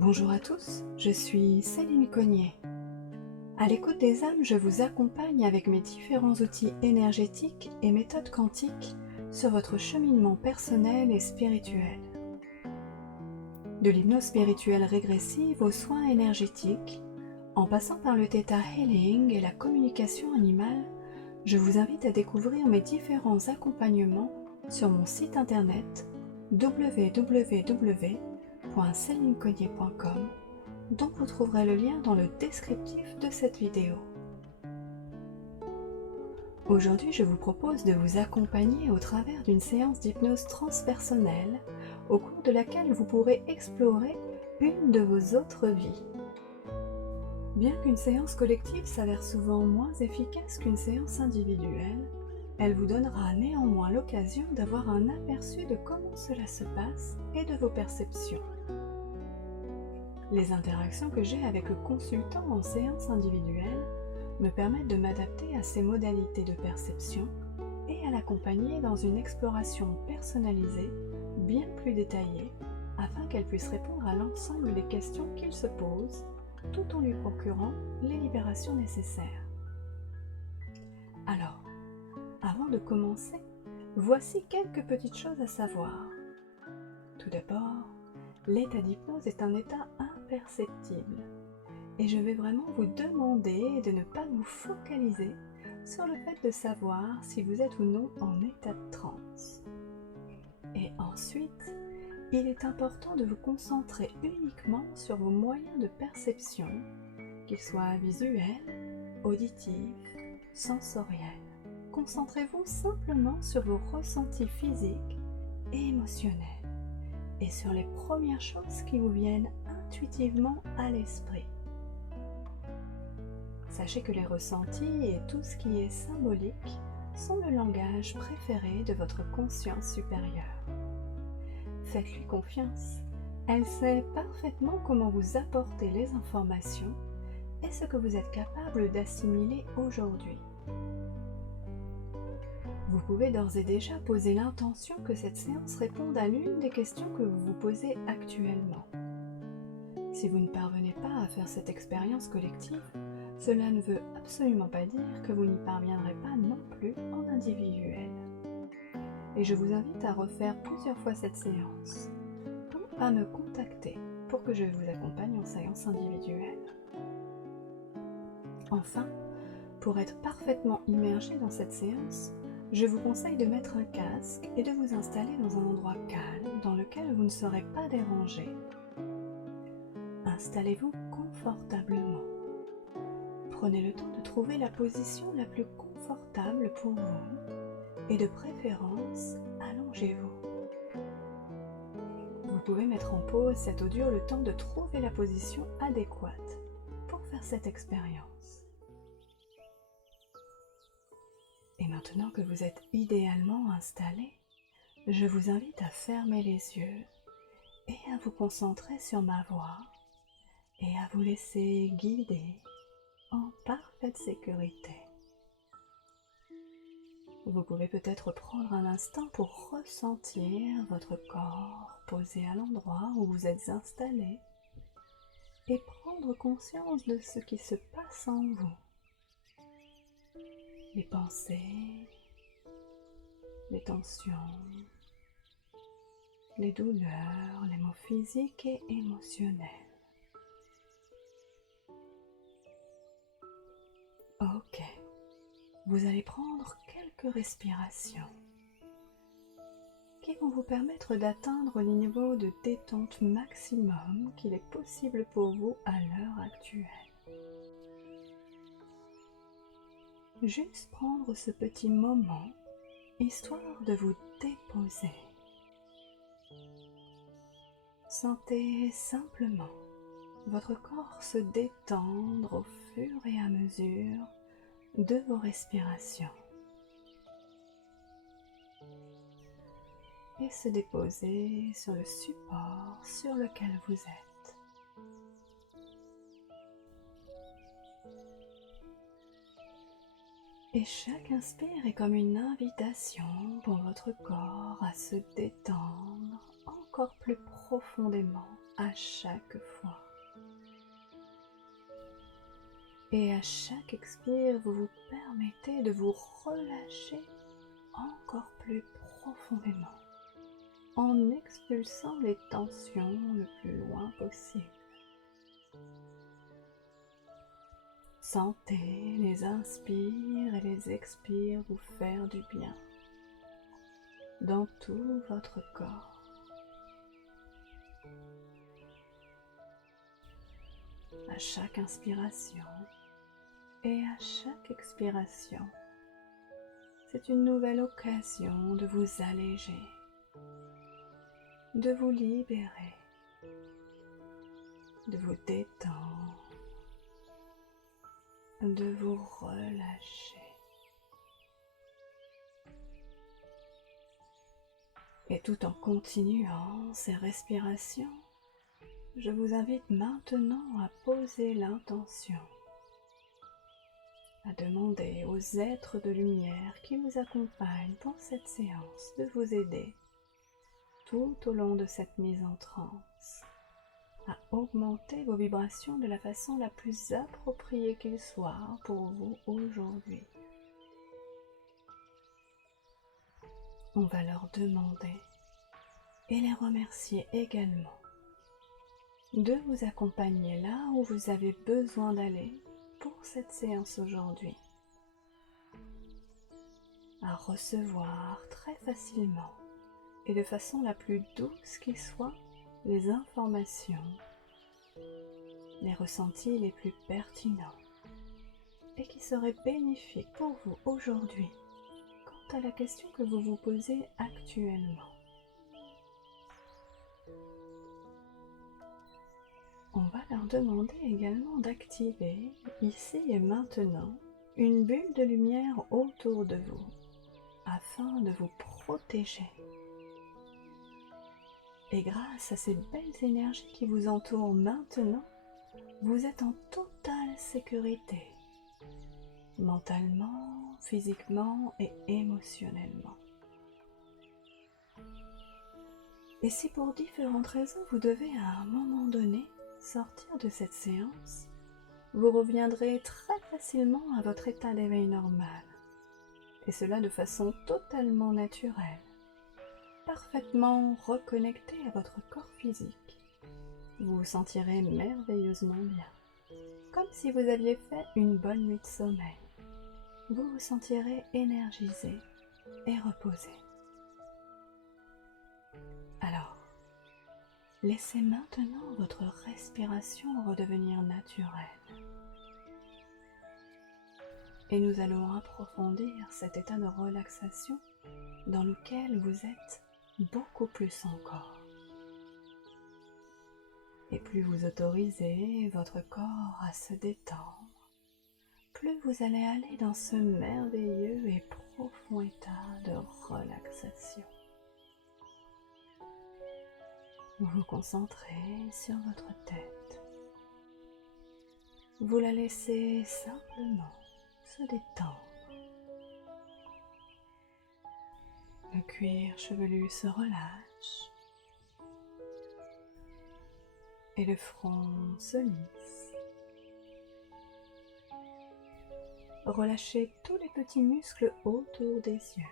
Bonjour à tous, je suis Céline Cognier. À l'écoute des âmes, je vous accompagne avec mes différents outils énergétiques et méthodes quantiques sur votre cheminement personnel et spirituel. De l'hypnose spirituelle régressive aux soins énergétiques, en passant par le Theta Healing et la communication animale, je vous invite à découvrir mes différents accompagnements sur mon site internet www.celinecognier.com, dont vous trouverez le lien dans le descriptif de cette vidéo. Aujourd'hui, je vous propose de vous accompagner au travers d'une séance d'hypnose transpersonnelle au cours de laquelle vous pourrez explorer une de vos autres vies. Bien qu'une séance collective s'avère souvent moins efficace qu'une séance individuelle, elle vous donnera néanmoins l'occasion d'avoir un aperçu de comment cela se passe et de vos perceptions. Les interactions que j'ai avec le consultant en séance individuelle me permettent de m'adapter à ses modalités de perception et à l'accompagner dans une exploration personnalisée bien plus détaillée afin qu'elle puisse répondre à l'ensemble des questions qu'il se pose tout en lui procurant les libérations nécessaires. Alors, avant de commencer, voici quelques petites choses à savoir. Tout d'abord, l'état d'hypnose est un état imperceptible et je vais vraiment vous demander de ne pas vous focaliser sur le fait de savoir si vous êtes ou non en état de transe. Et ensuite, il est important de vous concentrer uniquement sur vos moyens de perception, qu'ils soient visuels, auditifs, sensoriels. Concentrez-vous simplement sur vos ressentis physiques et émotionnels et sur les premières choses qui vous viennent intuitivement à l'esprit. Sachez que les ressentis et tout ce qui est symbolique sont le langage préféré de votre conscience supérieure. Faites-lui confiance, elle sait parfaitement comment vous apporter les informations et ce que vous êtes capable d'assimiler aujourd'hui. Vous pouvez d'ores et déjà poser l'intention que cette séance réponde à l'une des questions que vous vous posez actuellement. Si vous ne parvenez pas à faire cette expérience collective, cela ne veut absolument pas dire que vous n'y parviendrez pas non plus en individuel. Et je vous invite à refaire plusieurs fois cette séance, ou à me contacter pour que je vous accompagne en séance individuelle. Enfin, pour être parfaitement immergé dans cette séance, je vous conseille de mettre un casque et de vous installer dans un endroit calme dans lequel vous ne serez pas dérangé. Installez-vous confortablement. Prenez le temps de trouver la position la plus confortable pour vous et de préférence, allongez-vous. Vous pouvez mettre en pause cet audio le temps de trouver la position adéquate pour faire cette expérience. Et maintenant que vous êtes idéalement installé, je vous invite à fermer les yeux et à vous concentrer sur ma voix et à vous laisser guider en parfaite sécurité. Vous pouvez peut-être prendre un instant pour ressentir votre corps posé à l'endroit où vous êtes installé et prendre conscience de ce qui se passe en vous. Les pensées, les tensions, les douleurs, les maux physiques et émotionnels. Ok, vous allez prendre quelques respirations qui vont vous permettre d'atteindre le niveau de détente maximum qu'il est possible pour vous à l'heure actuelle. Juste prendre ce petit moment, histoire de vous déposer. Sentez simplement votre corps se détendre au fur et à mesure de vos respirations et se déposer sur le support sur lequel vous êtes. Et chaque inspire est comme une invitation pour votre corps à se détendre encore plus profondément à chaque fois. Et à chaque expire, vous vous permettez de vous relâcher encore plus profondément en expulsant les tensions le plus loin possible. Sentez les inspires et les expires vous faire du bien dans tout votre corps. À chaque inspiration et à chaque expiration, c'est une nouvelle occasion de vous alléger, de vous libérer, de vous détendre, de vous relâcher. Et tout en continuant ces respirations, je vous invite maintenant à poser l'intention, à demander aux êtres de lumière qui vous accompagnent pour cette séance de vous aider tout au long de cette mise en transe à augmenter vos vibrations de la façon la plus appropriée qu'il soit pour vous aujourd'hui. On va leur demander et les remercier également de vous accompagner là où vous avez besoin d'aller pour cette séance aujourd'hui, à recevoir très facilement et de façon la plus douce qui soit les informations, les ressentis les plus pertinents et qui seraient bénéfiques pour vous aujourd'hui quant à la question que vous vous posez actuellement. On va leur demander également d'activer, ici et maintenant, une bulle de lumière autour de vous, afin de vous protéger. Et grâce à ces belles énergies qui vous entourent maintenant, vous êtes en totale sécurité, mentalement, physiquement et émotionnellement. Et si pour différentes raisons vous devez à un moment donné sortir de cette séance, vous reviendrez très facilement à votre état d'éveil normal, et cela de façon totalement naturelle, parfaitement reconnecté à votre corps physique. Vous vous sentirez merveilleusement bien, comme si vous aviez fait une bonne nuit de sommeil. Vous vous sentirez énergisé et reposé. Alors, laissez maintenant votre respiration redevenir naturelle. Et nous allons approfondir cet état de relaxation dans lequel vous êtes beaucoup plus encore. Et plus vous autorisez votre corps à se détendre, plus vous allez aller dans ce merveilleux et profond état de relaxation. Vous vous concentrez sur votre tête. Vous la laissez simplement se détendre. Le cuir chevelu se relâche et le front se lisse. Relâchez tous les petits muscles autour des yeux.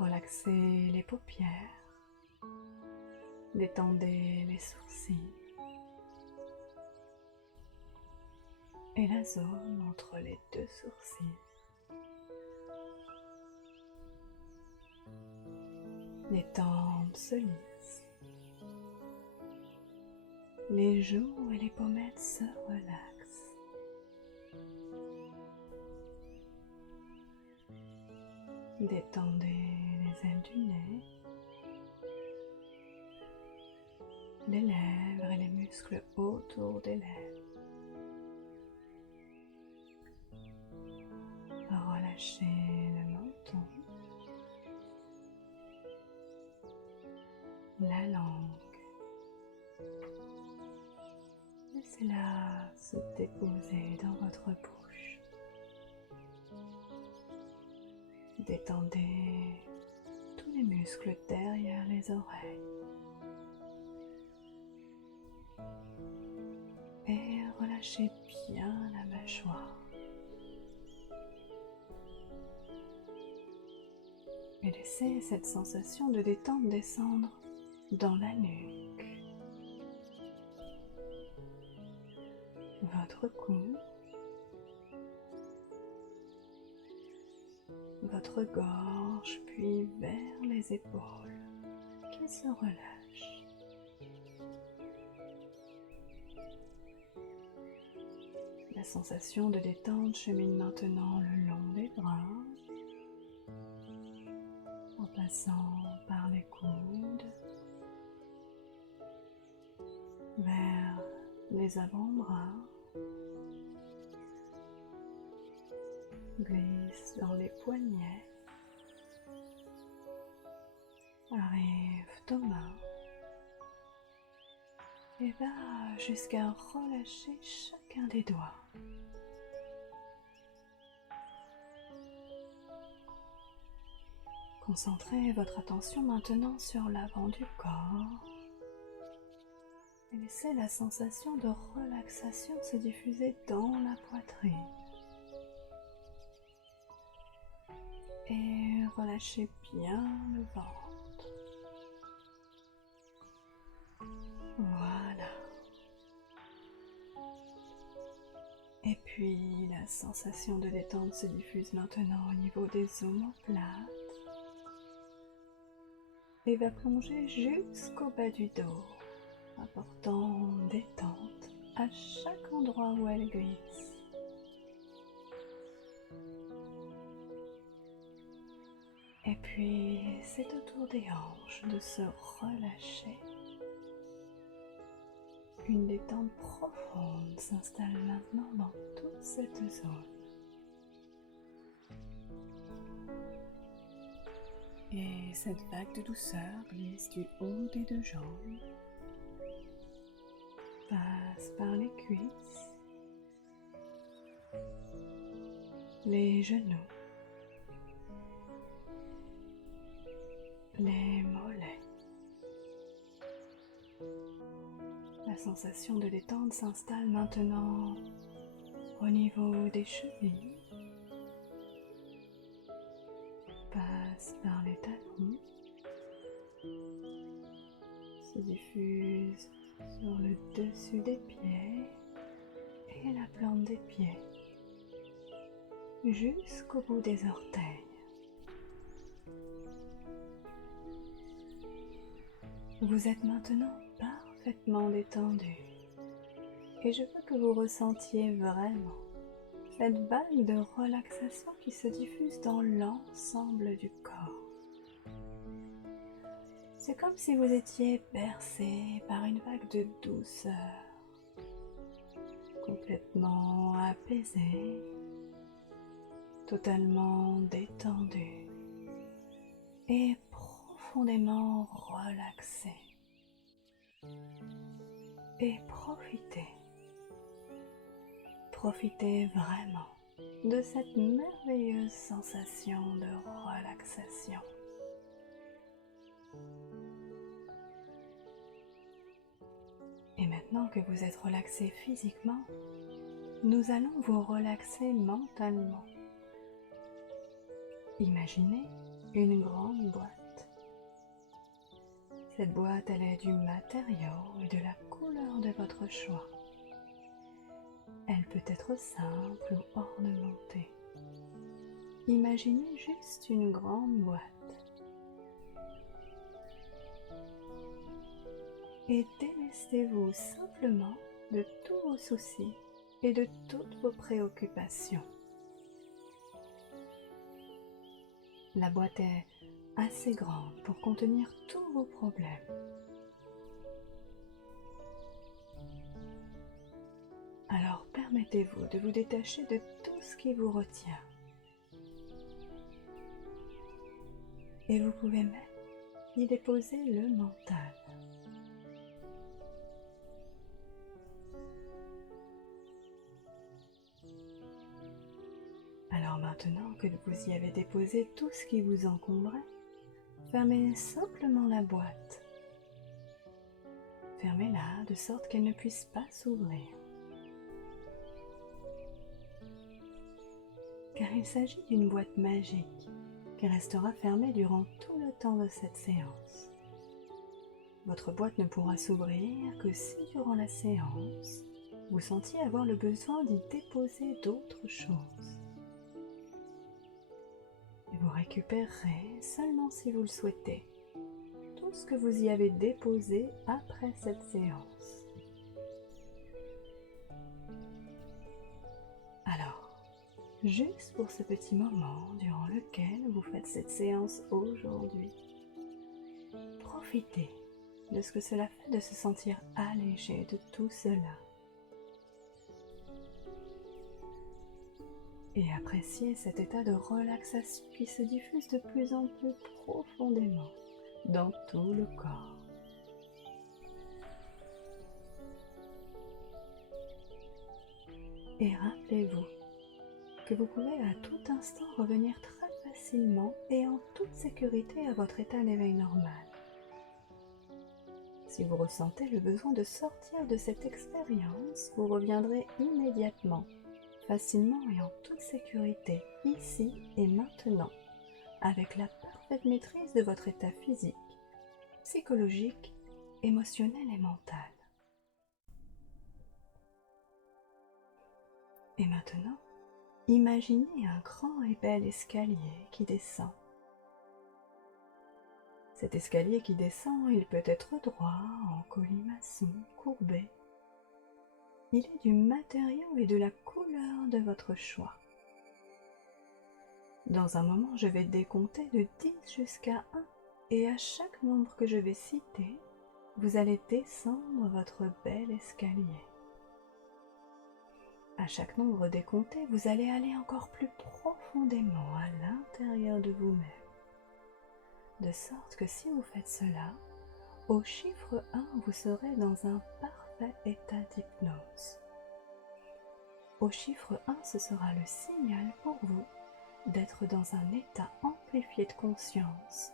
Relaxez les paupières. Détendez les sourcils et la zone entre les deux sourcils. Les tempes se lissent. Les joues et les pommettes se relaxent. Détendez les ailes du nez, les lèvres et les muscles autour des lèvres. Relâchez le menton, la langue. Laissez-la se déposer dans votre bouche. Détendez tous les muscles derrière les oreilles. relâchez bien la mâchoire. Et laissez cette sensation de détente descendre dans la nuque, votre cou, votre gorge, puis vers les épaules qui se relâchent. La sensation de détente chemine maintenant le long des bras, en passant par les coudes, vers les avant-bras, glisse dans les poignets, arrive aux mains et va jusqu'à relâcher chacun des doigts. Concentrez votre attention maintenant sur l'avant du corps et laissez la sensation de relaxation se diffuser dans la poitrine. Et relâchez bien le ventre. Voilà. Et puis la sensation de détente se diffuse maintenant au niveau des omoplates et va plonger jusqu'au bas du dos, apportant détente à chaque endroit où elle glisse. Et puis c'est au tour des hanches de se relâcher. Une détente profonde s'installe maintenant dans toute cette zone. Et cette vague de douceur glisse du haut des deux jambes, passe par les cuisses, les genoux, les mollets. La sensation de détente s'installe maintenant au niveau des chevilles, passe par les talons, se diffuse sur le dessus des pieds et la plante des pieds, jusqu'au bout des orteils. Vous êtes maintenant parfaitement détendu et je veux que vous ressentiez vraiment cette vague de relaxation qui se diffuse dans l'ensemble du corps. C'est comme si vous étiez bercé par une vague de douceur, complètement apaisé, totalement détendu et profondément relaxé. Et profitez vraiment de cette merveilleuse sensation de relaxation. Et maintenant que vous êtes relaxé physiquement, nous allons vous relaxer mentalement. Imaginez une grande boîte. Cette boîte, elle est du matériau et de la couleur de votre choix. Elle peut être simple ou ornementée. Imaginez juste une grande boîte. Et délestez-vous simplement de tous vos soucis et de toutes vos préoccupations. La boîte est assez grande pour contenir tous vos problèmes. Alors permettez-vous de vous détacher de tout ce qui vous retient. Et vous pouvez même y déposer le mental. Alors maintenant que vous y avez déposé tout ce qui vous encombrait, fermez simplement la boîte. Fermez-la de sorte qu'elle ne puisse pas s'ouvrir. car il s'agit d'une boîte magique qui restera fermée durant tout le temps de cette séance. Votre boîte ne pourra s'ouvrir que si durant la séance, vous sentiez avoir le besoin d'y déposer d'autres choses. Et vous récupérerez, seulement si vous le souhaitez, tout ce que vous y avez déposé après cette séance. Alors, juste pour ce petit moment durant lequel vous faites cette séance aujourd'hui, profitez de ce que cela fait de se sentir allégé de tout cela. Et appréciez cet état de relaxation qui se diffuse de plus en plus profondément dans tout le corps. Et rappelez-vous que vous pouvez à tout instant revenir très facilement et en toute sécurité à votre état d'éveil normal. Si vous ressentez le besoin de sortir de cette expérience, vous reviendrez immédiatement, facilement et en toute sécurité, ici et maintenant, avec la parfaite maîtrise de votre état physique, psychologique, émotionnel et mental. Et maintenant, imaginez un grand et bel escalier qui descend. Cet escalier qui descend, il peut être droit, en colimaçon, courbé. Il est du matériau et de la couleur de votre choix. Dans un moment, je vais décompter de 10 jusqu'à 1 et à chaque nombre que je vais citer, vous allez descendre votre bel escalier. À chaque nombre décompté, vous allez aller encore plus profondément à l'intérieur de vous-même. De sorte que si vous faites cela, au chiffre 1, vous serez dans un parfait état d'hypnose. Au chiffre 1, ce sera le signal pour vous d'être dans un état amplifié de conscience,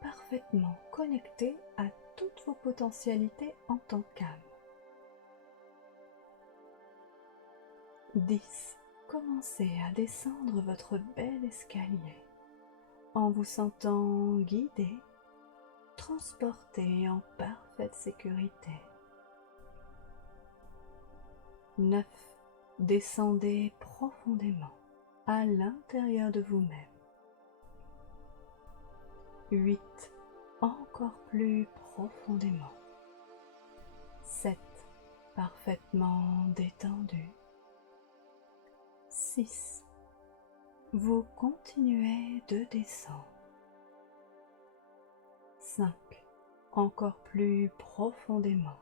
parfaitement connecté à toutes vos potentialités en tant qu'âme. 10. Commencez à descendre votre bel escalier en vous sentant guidé, transporté en parfaite sécurité. 9. Descendez profondément à l'intérieur de vous-même. 8. Encore plus profondément. 7. Parfaitement détendu. 6. Vous continuez de descendre. 5. Encore plus profondément.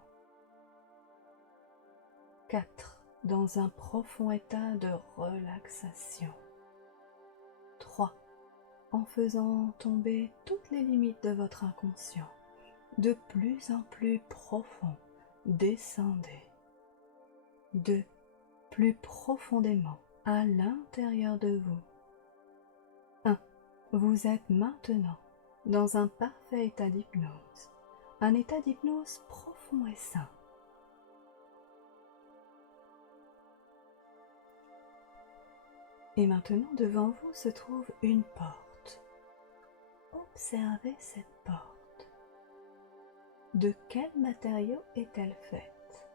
4. Dans un profond état de relaxation. 3. En faisant tomber toutes les limites de votre inconscient. De plus en plus profond, descendez. 2. Plus profondément à l'intérieur de vous. 1. Vous êtes maintenant dans un parfait état d'hypnose, un état d'hypnose profond et sain. Et maintenant, devant vous se trouve une porte. Observez cette porte. De quel matériau est-elle faite?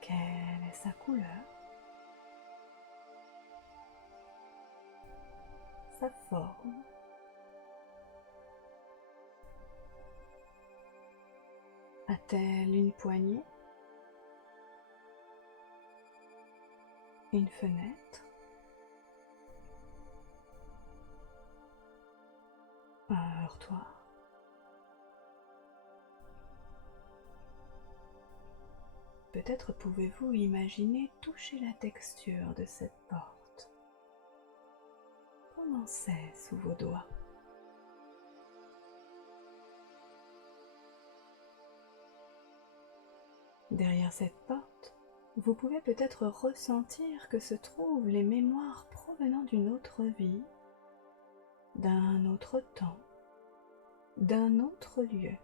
Quelle est sa couleur? Sa forme? A-t-elle une poignée? Une fenêtre? Un heurtoir? Peut-être pouvez-vous imaginer toucher la texture de cette porte. Comment c'est sous vos doigts? Derrière cette porte, vous pouvez peut-être ressentir que se trouvent les mémoires provenant d'une autre vie, d'un autre temps, d'un autre lieu.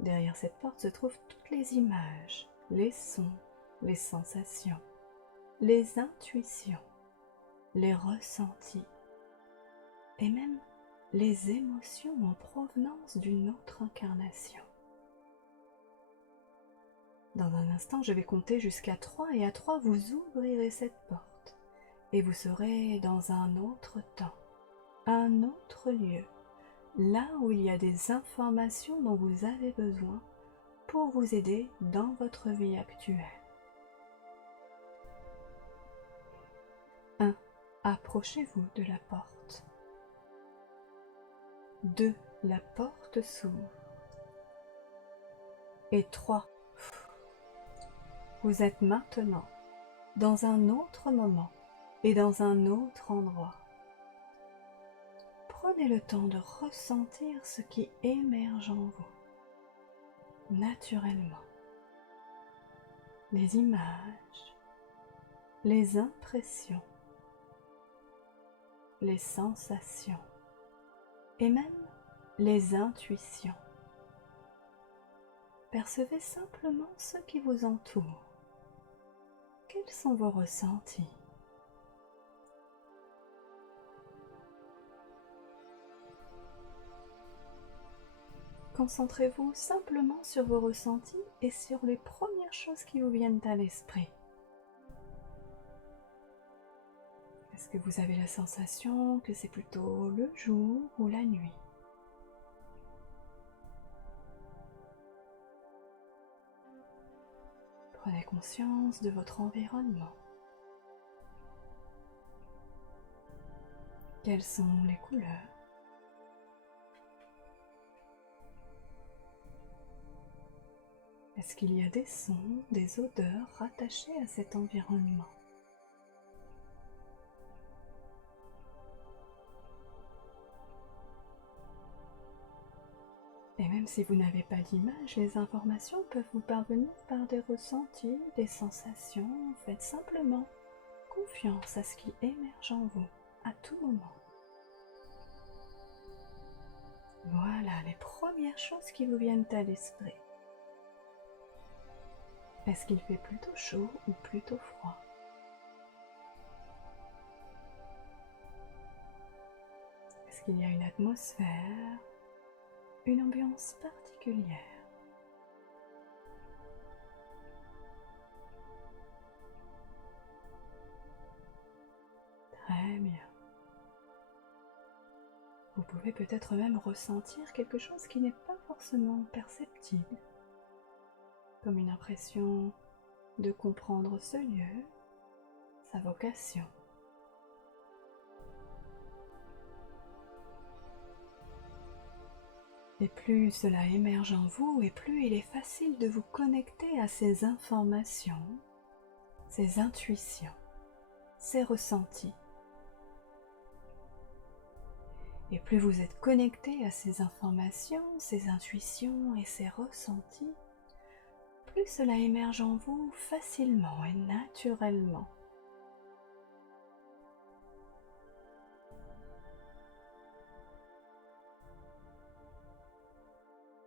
Derrière cette porte se trouvent toutes les images, les sons, les sensations, les intuitions, les ressentis et même les émotions en provenance d'une autre incarnation. Dans un instant, je vais compter jusqu'à 3 et à 3, vous ouvrirez cette porte et vous serez dans un autre temps, un autre lieu, là où il y a des informations dont vous avez besoin pour vous aider dans votre vie actuelle. 1. Approchez-vous de la porte. 2. La porte s'ouvre. Et 3. Vous êtes maintenant dans un autre moment et dans un autre endroit. Prenez le temps de ressentir ce qui émerge en vous, naturellement. Les images, les impressions, les sensations et même les intuitions. Percevez simplement ce qui vous entoure. Quels sont vos ressentis? Concentrez-vous simplement sur vos ressentis et sur les premières choses qui vous viennent à l'esprit. Est-ce que vous avez la sensation que c'est plutôt le jour ou la nuit? Prenez conscience de votre environnement. Quelles sont les couleurs? Est-ce qu'il y a des sons, des odeurs rattachés à cet environnement? Et même si vous n'avez pas d'image, les informations peuvent vous parvenir par des ressentis, des sensations. Faites simplement confiance à ce qui émerge en vous à tout moment. Voilà les premières choses qui vous viennent à l'esprit. Est-ce qu'il fait plutôt chaud ou plutôt froid? Est-ce qu'il y a une atmosphère, une ambiance particulière? Très bien. Vous pouvez peut-être même ressentir quelque chose qui n'est pas forcément perceptible, comme une impression de comprendre ce lieu, sa vocation. Et plus cela émerge en vous, et plus il est facile de vous connecter à ces informations, ces intuitions, ces ressentis. Et plus vous êtes connecté à ces informations, ces intuitions et ces ressentis, plus cela émerge en vous facilement et naturellement.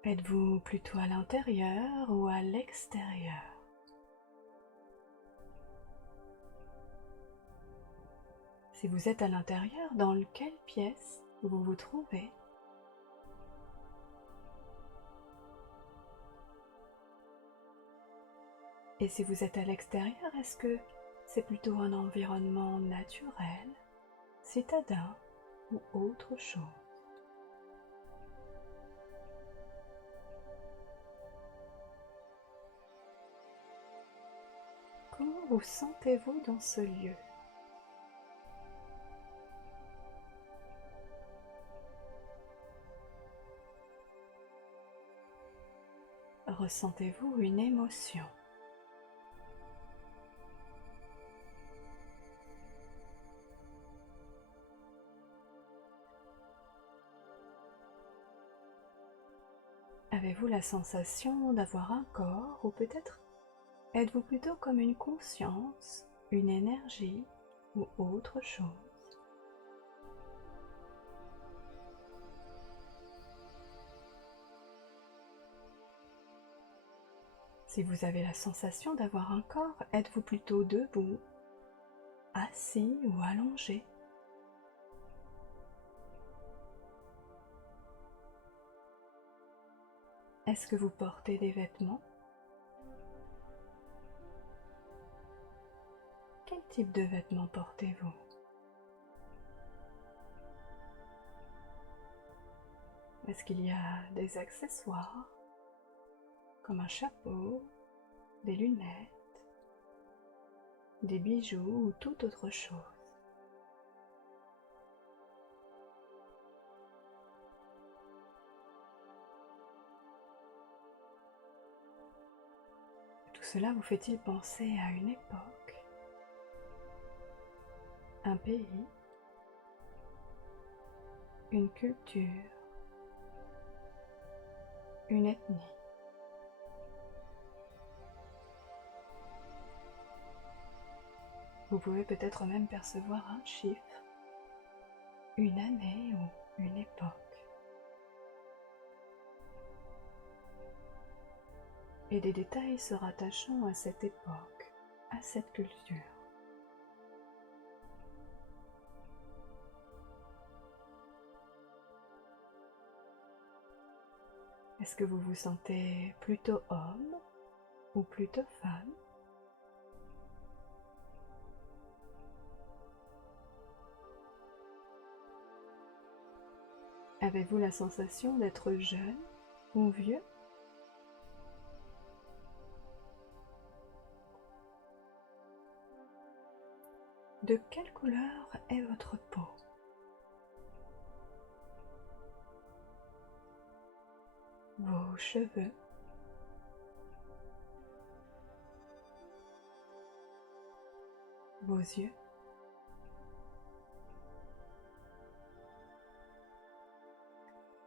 Êtes-vous plutôt à l'intérieur ou à l'extérieur? Si vous êtes à l'intérieur, dans quelle pièce vous vous trouvez? Et si vous êtes à l'extérieur, est-ce que c'est plutôt un environnement naturel, citadin ou autre chose? Comment vous sentez-vous dans ce lieu? Ressentez-vous une émotion? Avez-vous la sensation d'avoir un corps ou peut-être êtes-vous plutôt comme une conscience, une énergie ou autre chose? Si vous avez la sensation d'avoir un corps, êtes-vous plutôt debout, assis ou allongé? Est-ce que vous portez des vêtements? Quel type de vêtements portez-vous? Est-ce qu'il y a des accessoires, comme un chapeau, des lunettes, des bijoux ou toute autre chose? Tout cela vous fait-il penser à une époque, un pays, une culture, une ethnie? Vous pouvez peut-être même percevoir un chiffre, une année ou une époque. Et des détails se rattachant à cette époque, à cette culture. Est-ce que vous vous sentez plutôt homme ou plutôt femme? Avez-vous la sensation d'être jeune ou vieux? De quelle couleur est votre peau? Vos cheveux? Vos yeux?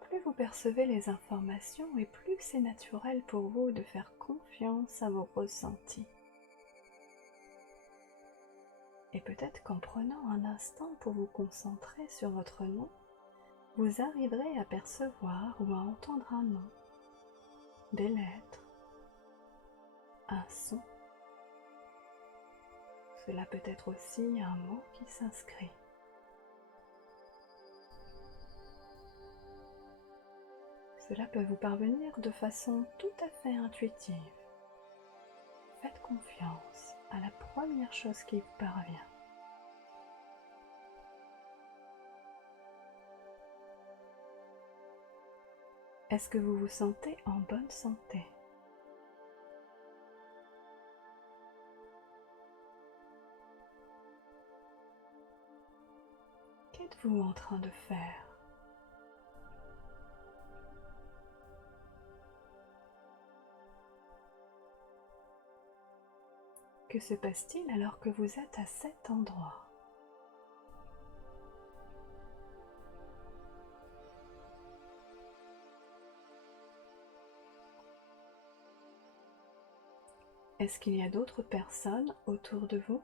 Plus vous percevez les informations et plus c'est naturel pour vous de faire confiance à vos ressentis. Et peut-être qu'en prenant un instant pour vous concentrer sur votre nom, vous arriverez à percevoir ou à entendre un nom, des lettres, un son. Cela peut être aussi un mot qui s'inscrit. Cela peut vous parvenir de façon tout à fait intuitive. Faites confiance à la première chose qui vous parvient. Est-ce que vous vous sentez en bonne santé? Qu'êtes-vous en train de faire? Que se passe-t-il alors que vous êtes à cet endroit? Est-ce qu'il y a d'autres personnes autour de vous?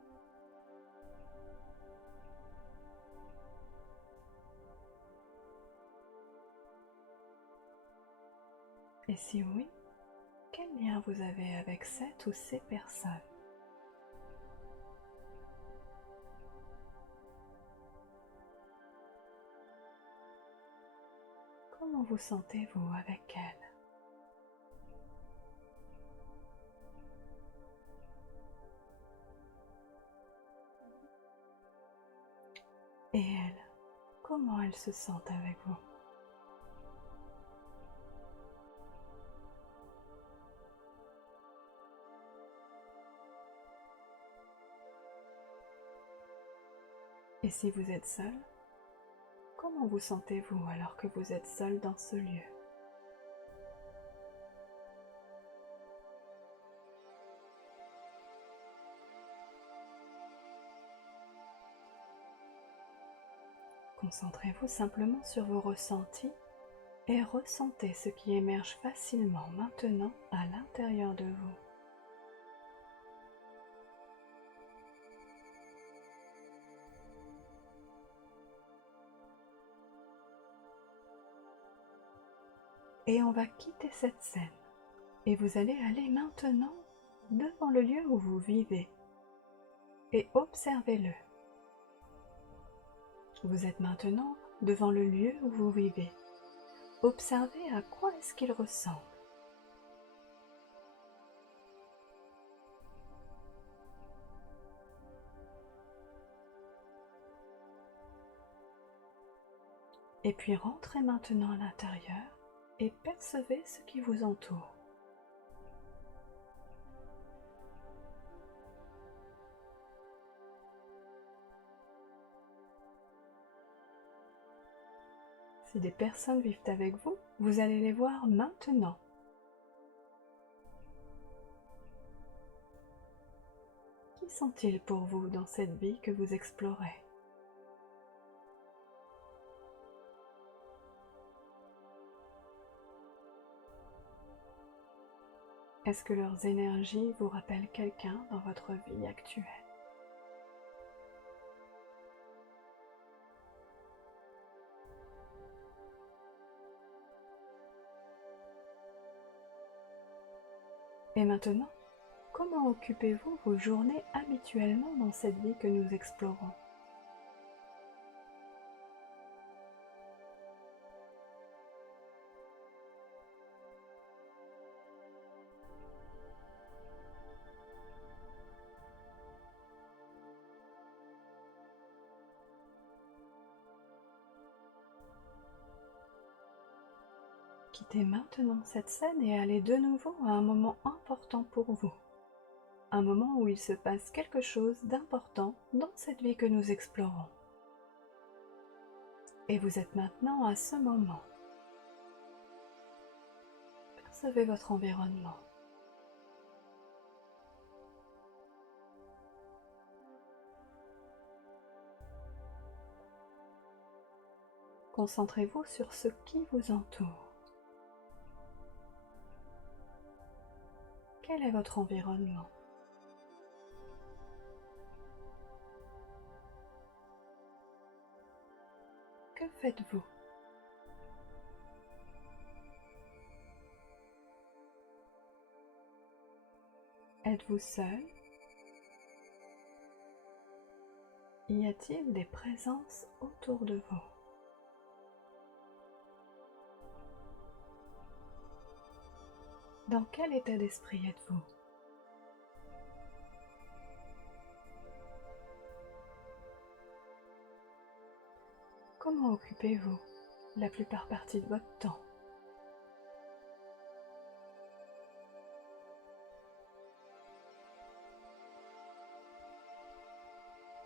Et si oui, quel lien vous avez avec cette ou ces personnes? Comment vous sentez-vous avec elles? Et elles, comment elles se sentent avec vous? Et si vous êtes seul, comment vous sentez-vous alors que vous êtes seul dans ce lieu? Concentrez-vous simplement sur vos ressentis et ressentez ce qui émerge facilement maintenant à l'intérieur de vous. Et on va quitter cette scène Et vous allez aller maintenant devant le lieu où vous vivez et observez-le. Vous êtes maintenant devant le lieu où vous vivez. Observez à quoi est-ce qu'il ressemble. Et puis rentrez maintenant à l'intérieur et percevez ce qui vous entoure. Si des personnes vivent avec vous, vous allez les voir maintenant. Qui sont-ils pour vous dans cette vie que vous explorez? Est-ce que leurs énergies vous rappellent quelqu'un dans votre vie actuelle? Et maintenant, comment occupez-vous vos journées habituellement dans cette vie que nous explorons? Quittez maintenant cette scène et allez de nouveau à un moment important pour vous. Un moment où il se passe quelque chose d'important dans cette vie que nous explorons. Et vous êtes maintenant à ce moment. Percevez votre environnement. Concentrez-vous sur ce qui vous entoure. Quel est votre environnement? Que faites-vous? Êtes-vous seul? Y a-t-il des présences autour de vous? Dans quel état d'esprit êtes-vous? Comment occupez-vous la plupart partie de votre temps?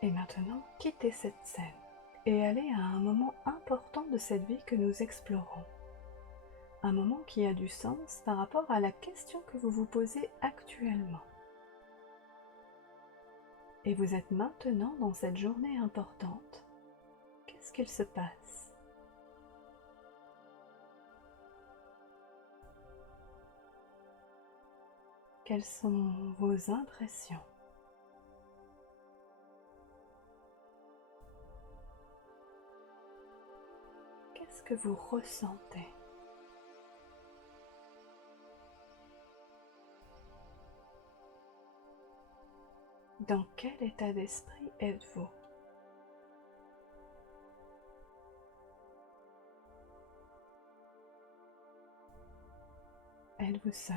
Et maintenant, quittez cette scène et allez à un moment important de cette vie que nous explorons. Un moment qui a du sens par rapport à la question que vous vous posez actuellement. Et vous êtes maintenant dans cette journée importante. Qu'est-ce qu'il se passe? Quelles sont vos impressions? Qu'est-ce que vous ressentez? Dans quel état d'esprit êtes-vous? Êtes-vous seul?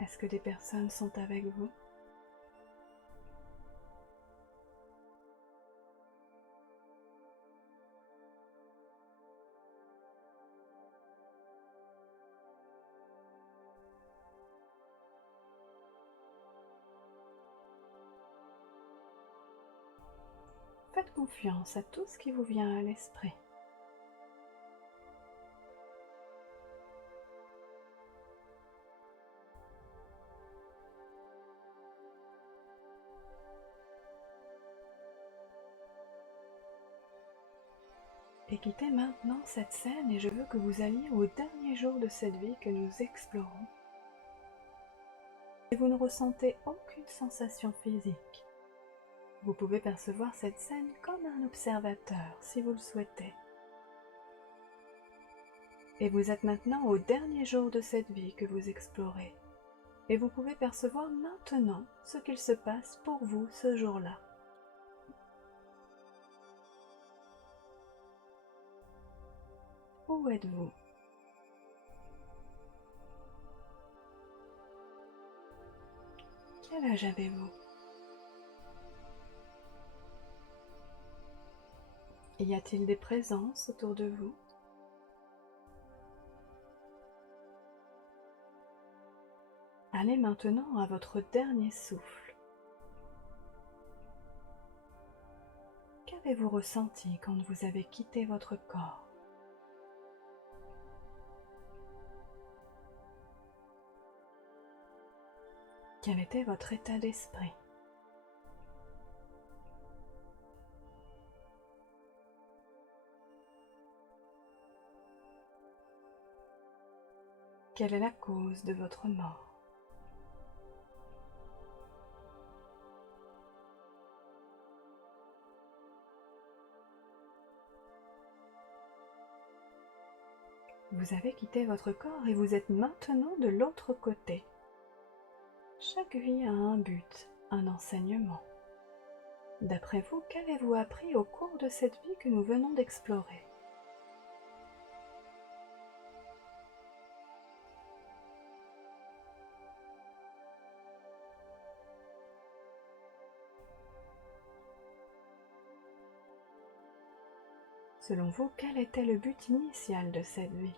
Est-ce que des personnes sont avec vous? Faites confiance à tout ce qui vous vient à l'esprit. Et quittez maintenant cette scène et je veux que vous alliez au dernier jour de cette vie que nous explorons. Et vous ne ressentez aucune sensation physique. Vous pouvez percevoir cette scène comme un observateur si vous le souhaitez. Et vous êtes maintenant au dernier jour de cette vie que vous explorez. Et vous pouvez percevoir maintenant ce qu'il se passe pour vous ce jour-là. Où êtes-vous? Quel âge avez-vous? Y a-t-il des présences autour de vous? Allez maintenant à votre dernier souffle. Qu'avez-vous ressenti quand vous avez quitté votre corps? Quel était votre état d'esprit? Quelle est la cause de votre mort? Vous avez quitté votre corps et vous êtes maintenant de l'autre côté. Chaque vie a un but, un enseignement. D'après vous, qu'avez-vous appris au cours de cette vie que nous venons d'explorer? Selon vous, quel était le but initial de cette vie?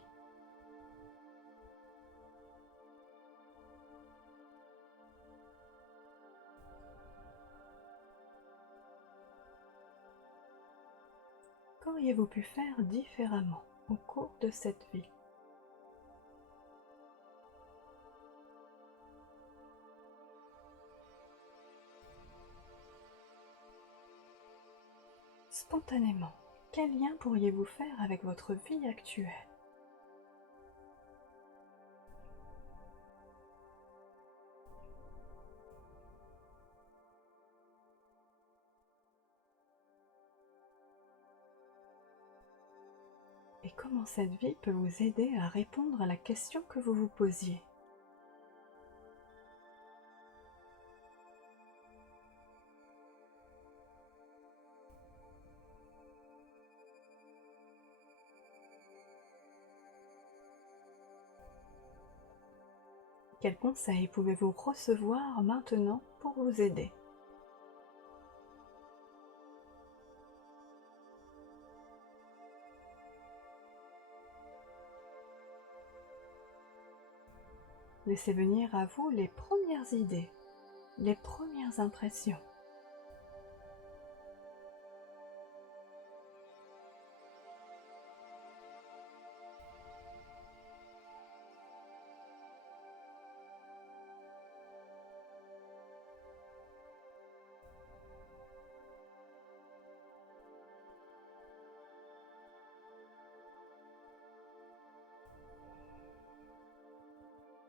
Qu'auriez-vous pu faire différemment au cours de cette vie? Spontanément, quel lien pourriez-vous faire avec votre vie actuelle? Et comment cette vie peut vous aider à répondre à la question que vous vous posiez? Quels conseils pouvez-vous recevoir maintenant pour vous aider? Laissez venir à vous les premières idées, les premières impressions.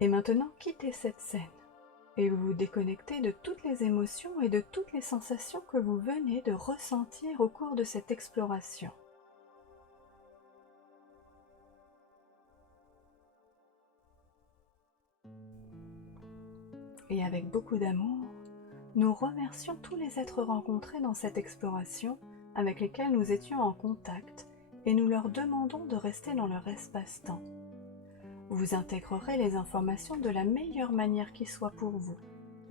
Et maintenant, quittez cette scène et vous vous déconnectez de toutes les émotions et de toutes les sensations que vous venez de ressentir au cours de cette exploration. Et avec beaucoup d'amour, nous remercions tous les êtres rencontrés dans cette exploration avec lesquels nous étions en contact et nous leur demandons de rester dans leur espace-temps. Vous intégrerez les informations de la meilleure manière qui soit pour vous,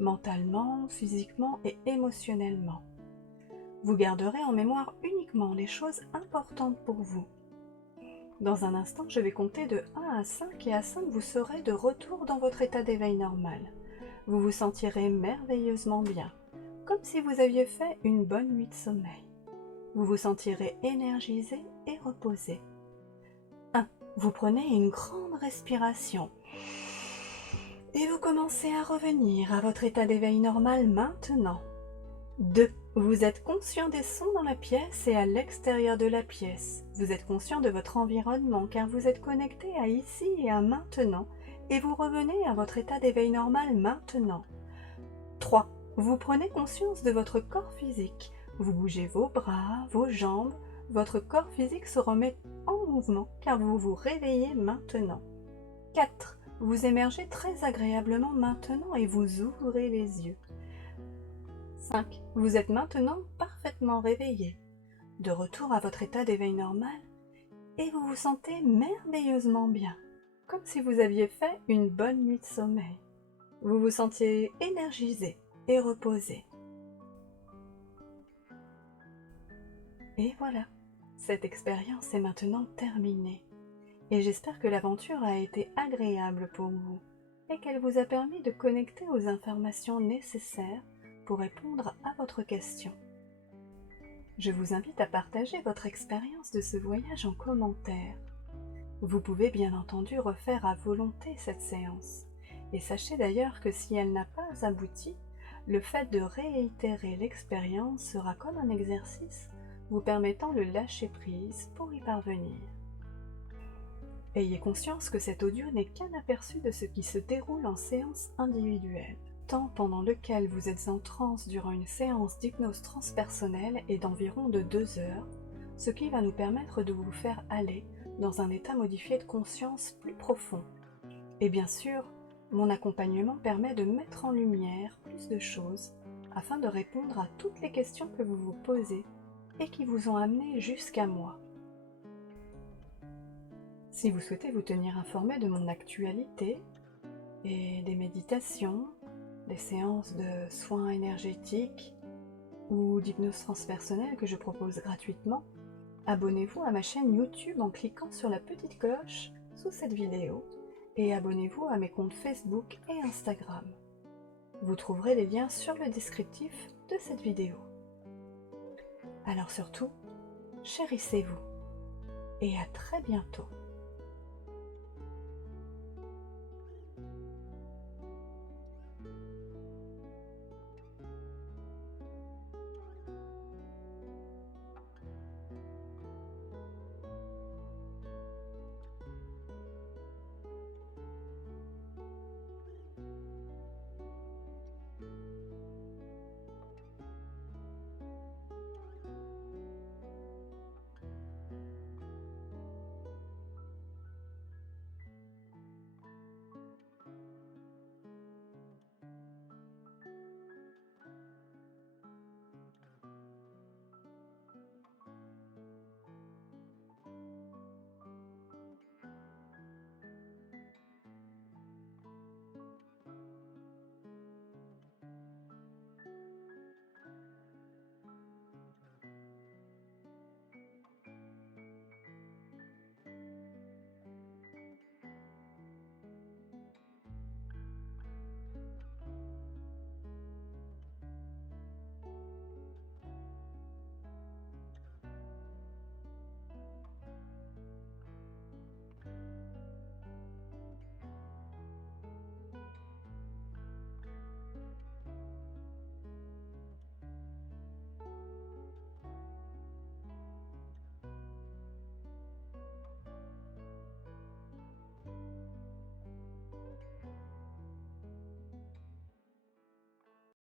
mentalement, physiquement et émotionnellement. Vous garderez en mémoire uniquement les choses importantes pour vous. Dans un instant, je vais compter de 1 à 5 et à 5, vous serez de retour dans votre état d'éveil normal. Vous vous sentirez merveilleusement bien, comme si vous aviez fait une bonne nuit de sommeil. Vous vous sentirez énergisé et reposé. 1. Vous prenez une grande respiration et vous commencez à revenir à votre état d'éveil normal maintenant. 2. Vous êtes conscient des sons dans la pièce et à l'extérieur de la pièce. Vous êtes conscient de votre environnement car vous êtes connecté à ici et à maintenant et vous revenez à votre état d'éveil normal maintenant. 3. Vous prenez conscience de votre corps physique. Vous bougez vos bras, vos jambes. Votre corps physique se remet en mouvement car vous vous réveillez maintenant. 4. Vous émergez très agréablement maintenant et vous ouvrez les yeux. 5. Vous êtes maintenant parfaitement réveillé, de retour à votre état d'éveil normal, et vous vous sentez merveilleusement bien, comme si vous aviez fait une bonne nuit de sommeil. Vous vous sentiez énergisé et reposé. Et voilà, cette expérience est maintenant terminée. Et j'espère que l'aventure a été agréable pour vous et qu'elle vous a permis de connecter aux informations nécessaires pour répondre à votre question. Je vous invite à partager votre expérience de ce voyage en commentaire. Vous pouvez bien entendu refaire à volonté cette séance. Et sachez d'ailleurs que si elle n'a pas abouti, le fait de réitérer l'expérience sera comme un exercice vous permettant le lâcher-prise pour y parvenir. Ayez conscience que cet audio n'est qu'un aperçu de ce qui se déroule en séance individuelle. Temps pendant lequel vous êtes en transe durant une séance d'hypnose transpersonnelle est d'environ de 2 heures, ce qui va nous permettre de vous faire aller dans un état modifié de conscience plus profond. Et bien sûr, mon accompagnement permet de mettre en lumière plus de choses afin de répondre à toutes les questions que vous vous posez et qui vous ont amené jusqu'à moi. Si vous souhaitez vous tenir informé de mon actualité et des méditations, des séances de soins énergétiques ou d'hypnose transpersonnelle que je propose gratuitement, abonnez-vous à ma chaîne YouTube en cliquant sur la petite cloche sous cette vidéo et abonnez-vous à mes comptes Facebook et Instagram. Vous trouverez les liens sur le descriptif de cette vidéo. Alors surtout, chérissez-vous et à très bientôt.